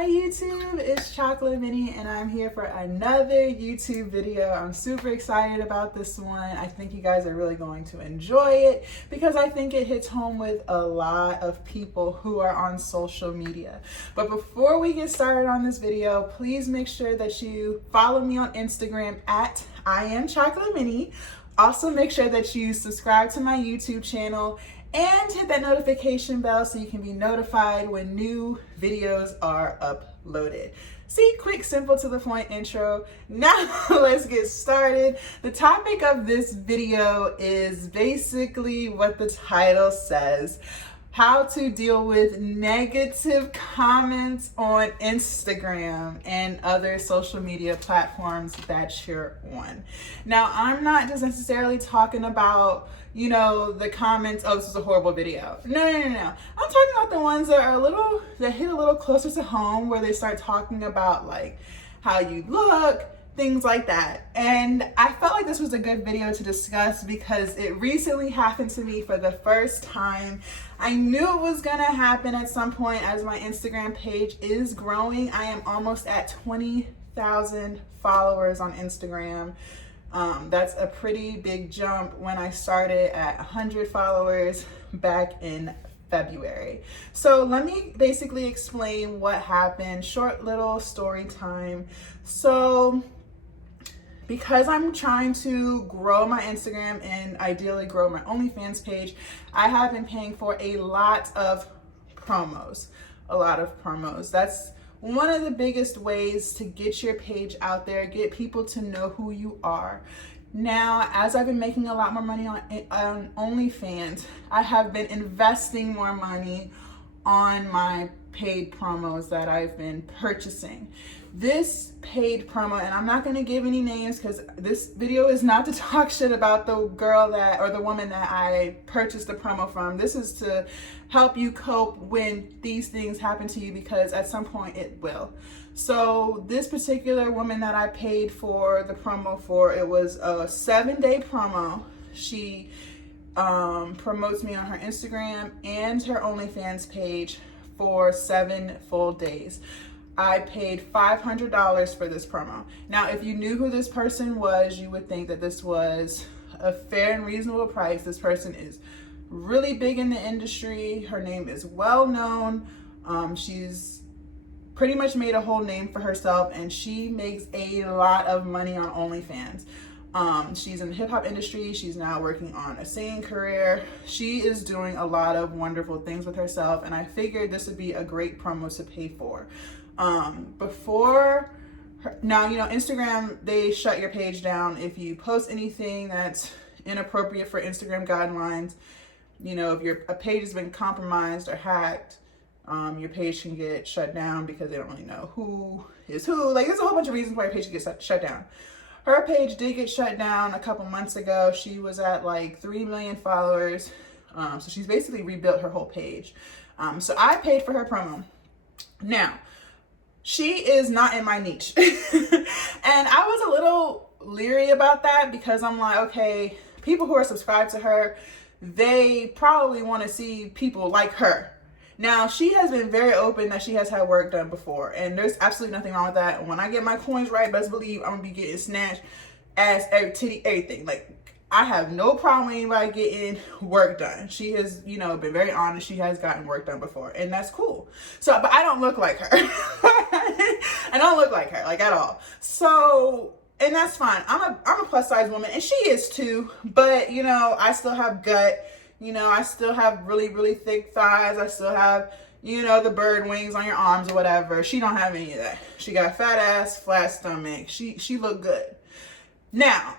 Hi YouTube, it's Chocolate Minnie and I'm here for another YouTube video. I'm super excited about this one. I think you guys are really going to enjoy it because I think it hits home with a lot of people who are on social media. But before we get started on this video, please make sure that you follow me on Instagram at IamChocolateMinnie. Also make sure that you subscribe to my YouTube channel and hit that notification bell so you can be notified when new videos are uploaded. See, quick, simple, to the point intro. Now let's get started. The topic of this video is basically what the title says: how to deal with negative comments on Instagram and other social media platforms that you're on. Now, I'm not just necessarily talking about, you know, the comments, oh, this is a horrible video. No. I'm talking about the ones that hit a little closer to home, where they start talking about like how you look, things like that. And I felt like this was a good video to discuss because it recently happened to me for the first time. I knew it was gonna happen at some point as my Instagram page is growing. I am almost at 20,000 followers on Instagram. That's a pretty big jump when I started at 100 followers back in February. So let me basically explain what happened. Short little story time. So because I'm trying to grow my Instagram and ideally grow my OnlyFans page, I have been paying for a lot of promos. That's one of the biggest ways to get your page out there, get people to know who you are. Now, as I've been making a lot more money on OnlyFans, I have been investing more money on my paid promos that I've been purchasing. This paid promo, and I'm not going to give any names because this video is not to talk shit about the girl or the woman that I purchased the promo from. This is to help you cope when these things happen to you, because at some point it will. So this particular woman that I paid for the promo for, it was a 7-day promo. She promotes me on her Instagram and her OnlyFans page for 7 full days. I paid $500 for this promo. Now, if you knew who this person was, you would think that this was a fair and reasonable price. This person is really big in the industry. Her name is well known. She's pretty much made a whole name for herself, and she makes a lot of money on OnlyFans. She's in the hip hop industry. She's now working on a singing career. She is doing a lot of wonderful things with herself, and I figured this would be a great promo to pay for. Now, you know, Instagram, they shut your page down if you post anything that's inappropriate for Instagram guidelines. You know, if a page has been compromised or hacked, your page can get shut down because they don't really know who is who. Like, there's a whole bunch of reasons why your page gets shut down. Her page did get shut down a couple months ago. She was at like 3 million followers. So she's basically rebuilt her whole page. So I paid for her promo. Now, she is not in my niche. And I was a little leery about that because I'm like, okay, people who are subscribed to her, they probably want to see people like her. Now, she has been very open that she has had work done before, and there's absolutely nothing wrong with that. And when I get my coins right, best believe I'm gonna be getting snatched, ass, every titty, everything. Like, I have no problem with anybody getting work done. She has, you know, been very honest. She has gotten work done before, and that's cool. So, but I don't look like her. I don't look like her, like, at all. So, and that's fine. I'm a plus size woman, and she is too. But, you know, I still have gut. You know, I still have really, really thick thighs. I still have, you know, the bird wings on your arms or whatever. She don't have any of that. She got fat ass, flat stomach. She looked good. Now,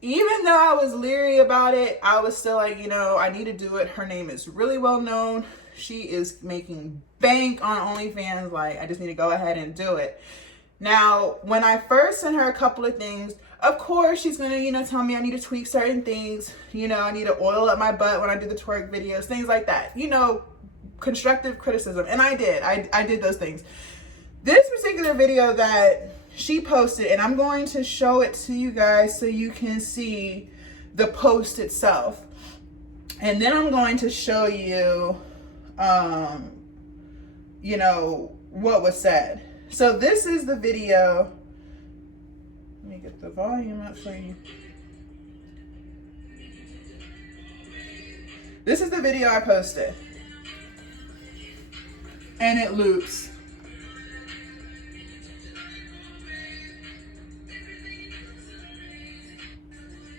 even though I was leery about it, I was still like, you know, I need to do it. Her name is really well known. She is making bank on OnlyFans. Like, I just need to go ahead and do it. Now, when I first sent her a couple of things, of course, she's going to, you know, tell me I need to tweak certain things. You know, I need to oil up my butt when I do the twerk videos, things like that. You know, constructive criticism. And I did. I did those things. This particular video that she posted, and I'm going to show it to you guys so you can see the post itself. And then I'm going to show you, you know, what was said. So this is the video. Let me get the volume up for you. This is the video I posted. And it loops.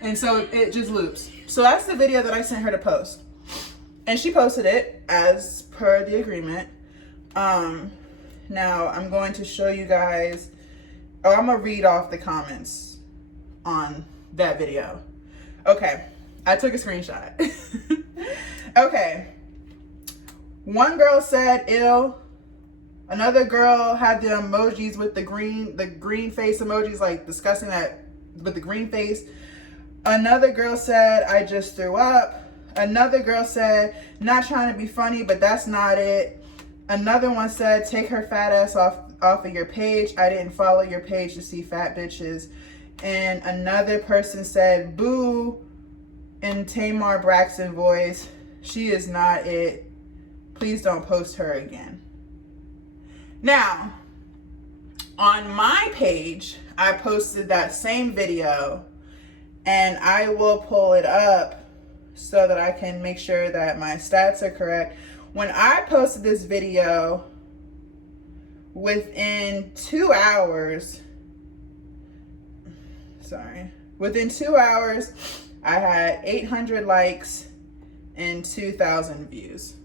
And so it just loops. So that's the video that I sent her to post. And she posted it as per the agreement. Now I'm going to show you guys, I'm gonna read off the comments on that video. Okay, I took a screenshot. Okay. One girl said ill. Another girl had the emojis with the green face emojis, like discussing that with the green face. Another girl said, I just threw up. Another girl said, not trying to be funny, but that's not it. Another one said, take her fat ass off of your page. I didn't follow your page to see fat bitches. And another person said, boo, in Tamar Braxton voice, she is not it. Please don't post her again. Now, on my page, I posted that same video, and I will pull it up so that I can make sure that my stats are correct. When I posted this video, within 2 hours, I had 800 likes and 2,000 views.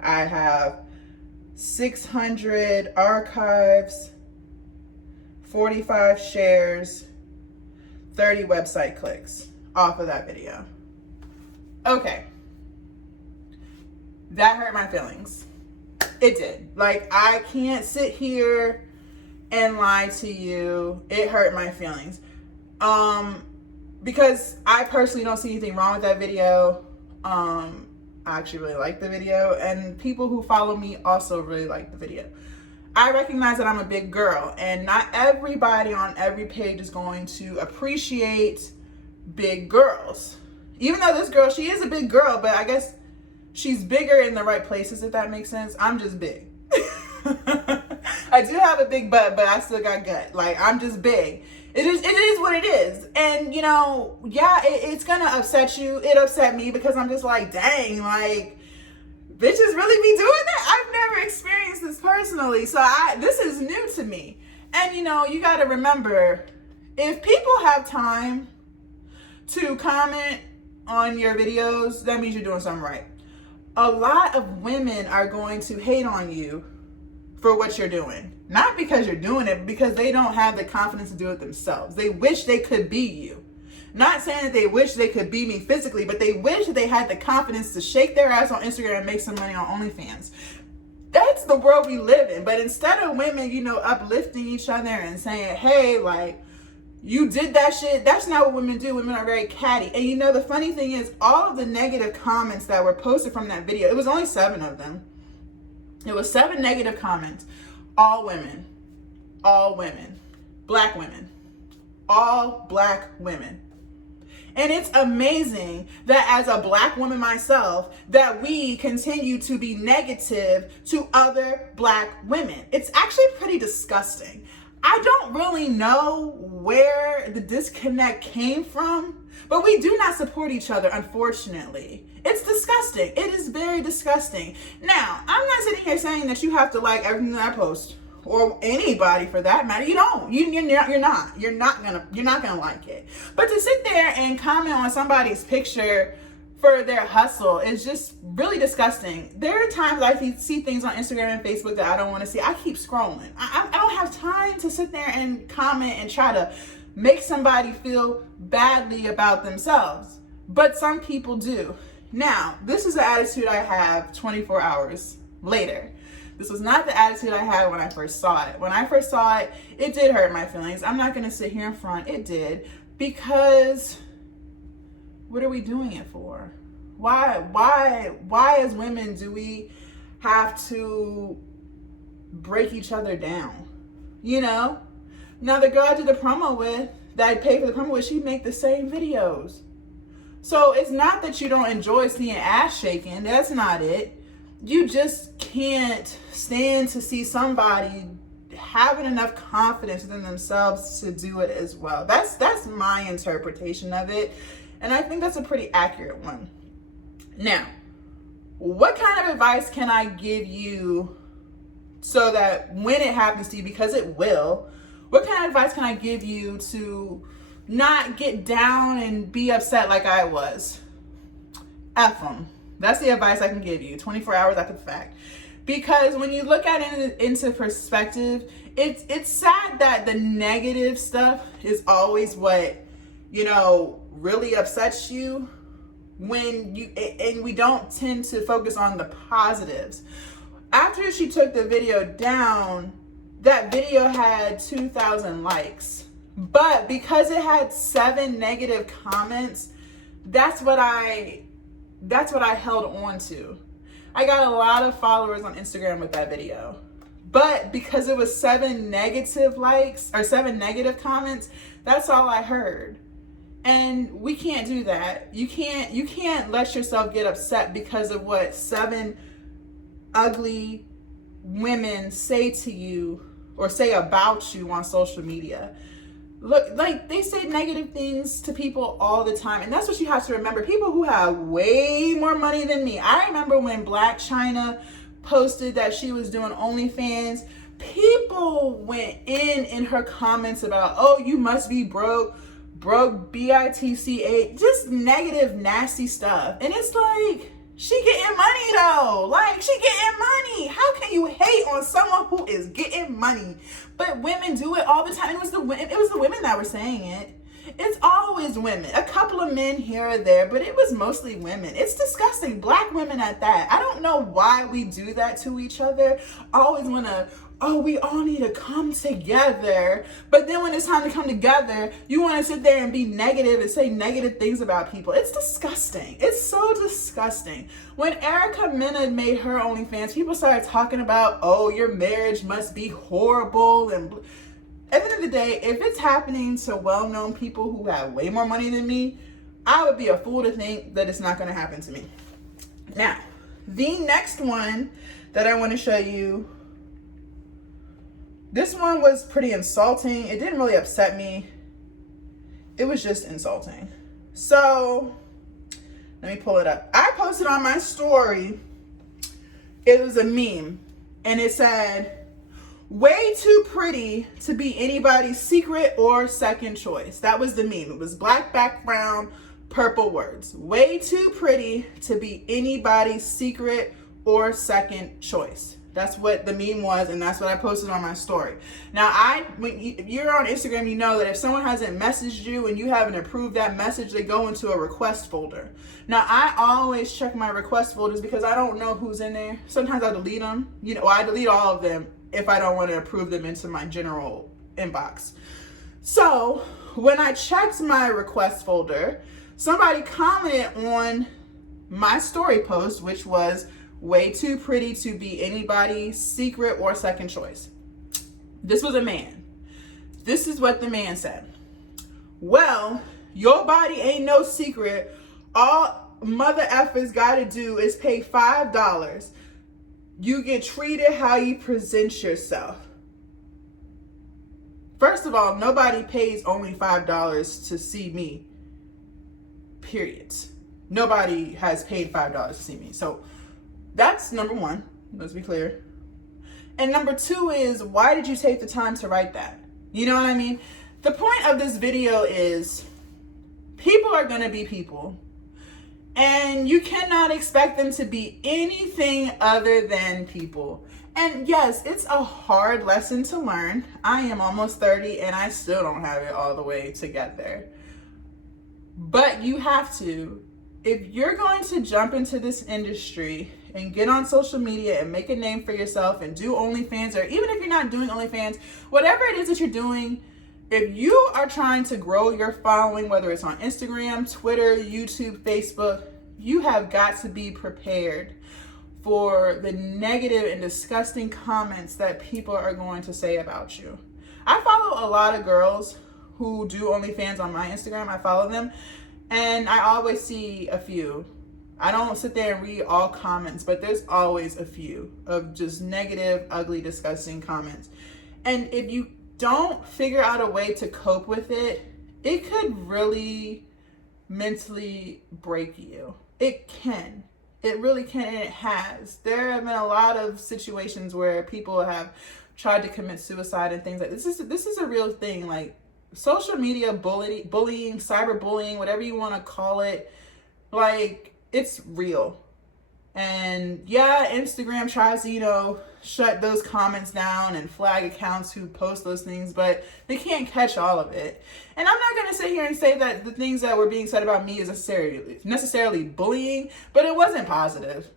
I have 600 archives, 45 shares, 30 website clicks off of that video. Okay. That hurt my feelings. It did. Like, I can't sit here and lie to you. It hurt my feelings. Because I personally don't see anything wrong with that video. I actually really like the video, and people who follow me also really like the video. I recognize that I'm a big girl, and not everybody on every page is going to appreciate big girls. Even though this girl, she is a big girl, but I guess she's bigger in the right places, if that makes sense. I'm just big. I do have a big butt, but I still got gut. Like, I'm just big. It is what it is. And, you know, yeah, it's gonna upset you. It upset me because I'm just like, dang, like, bitches really be doing that? I've never experienced this personally. So this is new to me. And, you know, you got to remember, if people have time to comment on your videos, that means you're doing something right. A lot of women are going to hate on you for what you're doing. Not because you're doing it, but because they don't have the confidence to do it themselves. They wish they could be you. Not saying that they wish they could be me physically, but they wish they had the confidence to shake their ass on Instagram and make some money on OnlyFans. That's the world we live in. But instead of women, you know, uplifting each other and saying, hey, like, you did that shit, that's not what women do. Women are very catty. And you know, the funny thing is, all of the negative comments that were posted from that video, it was only 7 of them. It was 7 negative comments. All women, black women, all black women. And it's amazing that as a black woman myself, that we continue to be negative to other black women. It's actually pretty disgusting. I don't really know where the disconnect came from, but we do not support each other, unfortunately. It's disgusting. It is very disgusting. Now, I'm not sitting here saying that you have to like everything that I post, or anybody for that matter. You don't. You're not gonna like it. But to sit there and comment on somebody's picture for their hustle is just really disgusting. There are times I see things on Instagram and Facebook that I don't want to see. I keep scrolling. I don't have time to sit there and comment and try to make somebody feel badly about themselves. But some people do. Now, this is the attitude I have 24 hours later. This was not the attitude I had when I first saw it. When I first saw it, it did hurt my feelings. I'm not going to sit here in front. It did. Because what are we doing it for? Why as women do we have to break each other down? You know? Now, the girl I did the promo with, that I paid for the promo with, she make the same videos. So it's not that you don't enjoy seeing ass shaking. That's not it. you just can't stand to see somebody having enough confidence within themselves to do it as well. That's my interpretation of it, and I think that's a pretty accurate one. Now, what kind of advice can I give you so that when it happens to you, because it will, what kind of advice can I give you to not get down and be upset like I was? F them. That's the advice I can give you 24 hours after the fact. Because when you look at it into perspective, it's sad that the negative stuff is always what, really upsets you, and we don't tend to focus on the positives. After she took the video down, that video had 2,000 likes. But because it had 7 negative comments, that's what I held on to. I got a lot of followers on Instagram with that video. But because it was 7 negative likes or 7 negative comments, that's all I heard. And we can't do that. You can't let yourself get upset because of what 7 ugly women say to you or say about you on social media. Look, like, they say negative things to people all the time. And that's what you have to remember. People who have way more money than me. I remember when Black China posted that she was doing OnlyFans. People went in her comments about, oh, you must be broke, BITCA, just negative, nasty stuff. And it's like, she getting money though. Like, she getting money. How can you hate on someone who is getting money? But women do it all the time. It was the women that were saying it. It's always women. A couple of men here or there, but it was mostly women. It's disgusting. Black women at that. I don't know why we do that to each other. Always want to, oh, we all need to come together. But then when it's time to come together, you want to sit there and be negative and say negative things about people. It's disgusting. It's so disgusting. When Erica Mena made her OnlyFans, people started talking about, oh, your marriage must be horrible. And at the end of the day, if it's happening to well-known people who have way more money than me, I would be a fool to think that it's not going to happen to me. Now, the next one that I want to show you, this one was pretty insulting. It didn't really upset me. It was just insulting. So, let me pull it up. I posted on my story, it was a meme, and it said, way too pretty to be anybody's secret or second choice. That was the meme. It was black background, purple words. Way too pretty to be anybody's secret or second choice. That's what the meme was, and that's what I posted on my story. Now, when you're on Instagram, you know that if someone hasn't messaged you and you haven't approved that message, they go into a request folder. Now, I always check my request folders because I don't know who's in there. Sometimes I delete them. I delete all of them if I don't want to approve them into my general inbox. So, when I checked my request folder, somebody commented on my story post, which was, way too pretty to be anybody's secret or second choice. This was a man. This is what the man said. Well, your body ain't no secret. All mother effers gotta do is pay $5. You get treated how you present yourself. First of all, nobody pays only $5 to see me. Period. Nobody has paid $5 to see me. So that's number one. Let's be clear. And number two is, why did you take the time to write that? You know what I mean? The point of this video is, people are going to be people. And you cannot expect them to be anything other than people. And yes, it's a hard lesson to learn. I am almost 30 and I still don't have it all the way together. But you have to. If you're going to jump into this industry and get on social media and make a name for yourself and do OnlyFans, or even if you're not doing OnlyFans, whatever it is that you're doing, if you are trying to grow your following, whether it's on Instagram, Twitter, YouTube, Facebook, you have got to be prepared for the negative and disgusting comments that people are going to say about you. I follow a lot of girls who do OnlyFans on my Instagram. I follow them, and I always see a few. I don't sit there and read all comments, but there's always a few of just negative, ugly, disgusting comments. And if you don't figure out a way to cope with it, it could really mentally break you. It can. It really can, and it has. There have been a lot of situations where people have tried to commit suicide and things like this. This is a real thing. Like social media bullying, cyberbullying, whatever you want to call it, like it's real. And yeah, Instagram tries to, shut those comments down and flag accounts who post those things, but they can't catch all of it. And I'm not going to sit here and say that the things that were being said about me is necessarily bullying, but it wasn't positive.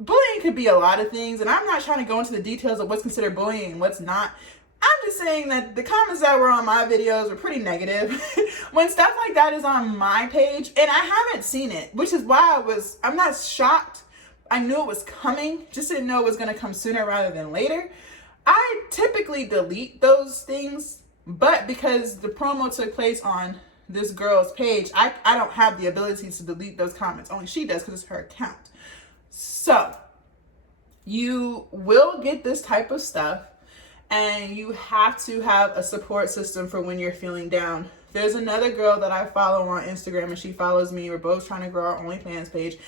Bullying could be a lot of things, and I'm not trying to go into the details of what's considered bullying and what's not. I'm just saying that the comments that were on my videos were pretty negative. When stuff like that is on my page, and I haven't seen it, which is why I'm not shocked. I knew it was coming, just didn't know it was going to come sooner rather than later. I typically delete those things, but because the promo took place on this girl's page, I don't have the ability to delete those comments. Only she does because it's her account. So you will get this type of stuff, and you have to have a support system for when you're feeling down. There's another girl that I follow on Instagram, and she follows me. We're both trying to grow our OnlyFans page.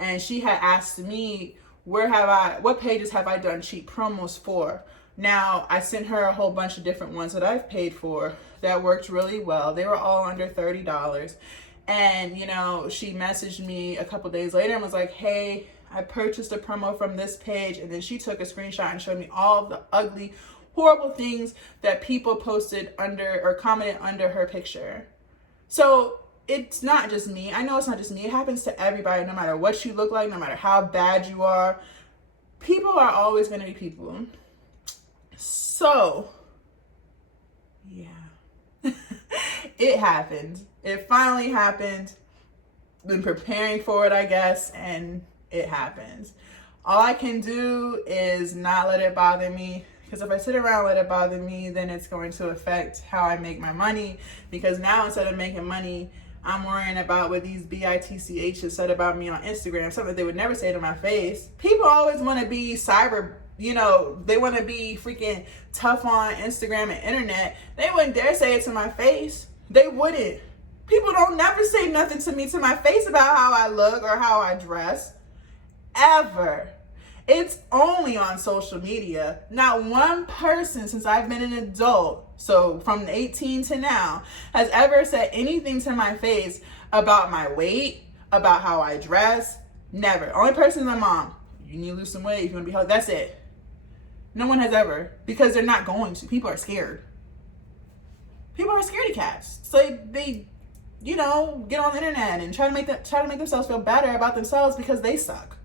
And she had asked me, what pages have I done cheap promos for? Now, I sent her a whole bunch of different ones that I've paid for that worked really well. They were all under $30. And, she messaged me a couple days later and was like, hey, I purchased a promo from this page. And then she took a screenshot and showed me all of the ugly, horrible things that people posted under or commented under her picture. So it's not just me. I know it's not just me. It happens to everybody, no matter what you look like, no matter how bad you are. People are always going to be people. So, yeah. It happened. It finally happened. Been preparing for it, I guess, and it happens. All I can do is not let it bother me. Because if I sit around and let it bother me, then it's going to affect how I make my money. Because now instead of making money, I'm worrying about what these bitchs said about me on Instagram, something they would never say to my face. People always want to be they want to be freaking tough on Instagram and internet. They wouldn't dare say it to my face. They wouldn't. People don't never say nothing to me to my face about how I look or how I dress. Ever. It's only on social media. Not one person since I've been an adult, so from 18 to now, has ever said anything to my face about my weight, about how I dress. Never. Only person is my mom. You need to lose some weight if you want to be healthy. That's it. No one has ever, because they're not going to. People are scared. People are scaredy cats. So they get on the internet and try to make themselves feel better about themselves because they suck.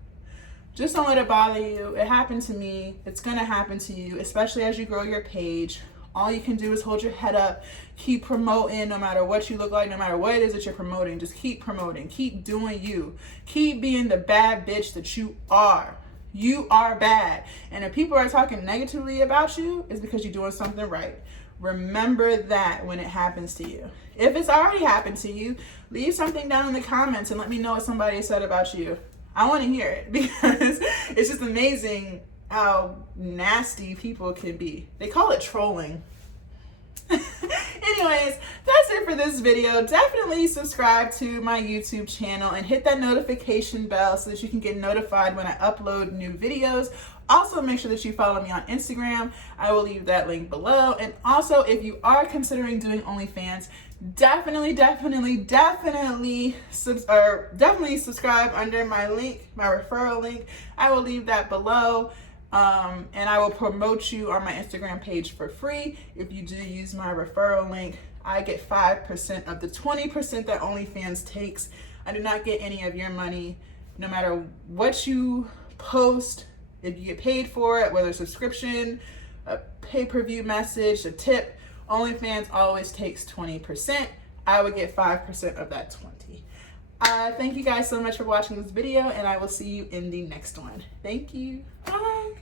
Just don't let it bother you. It happened to me. It's going to happen to you, especially as you grow your page. All you can do is hold your head up, keep promoting no matter what you look like, no matter what it is that you're promoting. Just keep promoting. Keep doing you. Keep being the bad bitch that you are. You are bad. And if people are talking negatively about you, it's because you're doing something right. Remember that when it happens to you. If it's already happened to you, leave something down in the comments and let me know what somebody said about you. I want to hear it because it's just amazing how nasty people can be. They call it trolling. Anyways, that's it for this video. Definitely subscribe to my YouTube channel and hit that notification bell so that you can get notified when I upload new videos. Also, make sure that you follow me on Instagram. I will leave that link below. And also, if you are considering doing OnlyFans, definitely subscribe under my link, my referral link. I will leave that below. And I will promote you on my Instagram page for free. If you do use my referral link, I get 5% of the 20% that OnlyFans takes. I do not get any of your money, no matter what you post. If you get paid for it, whether a subscription, a pay-per-view message, a tip, OnlyFans always takes 20%. I would get 5% of that 20. Thank you guys so much for watching this video, and I will see you in the next one. Thank you. Bye.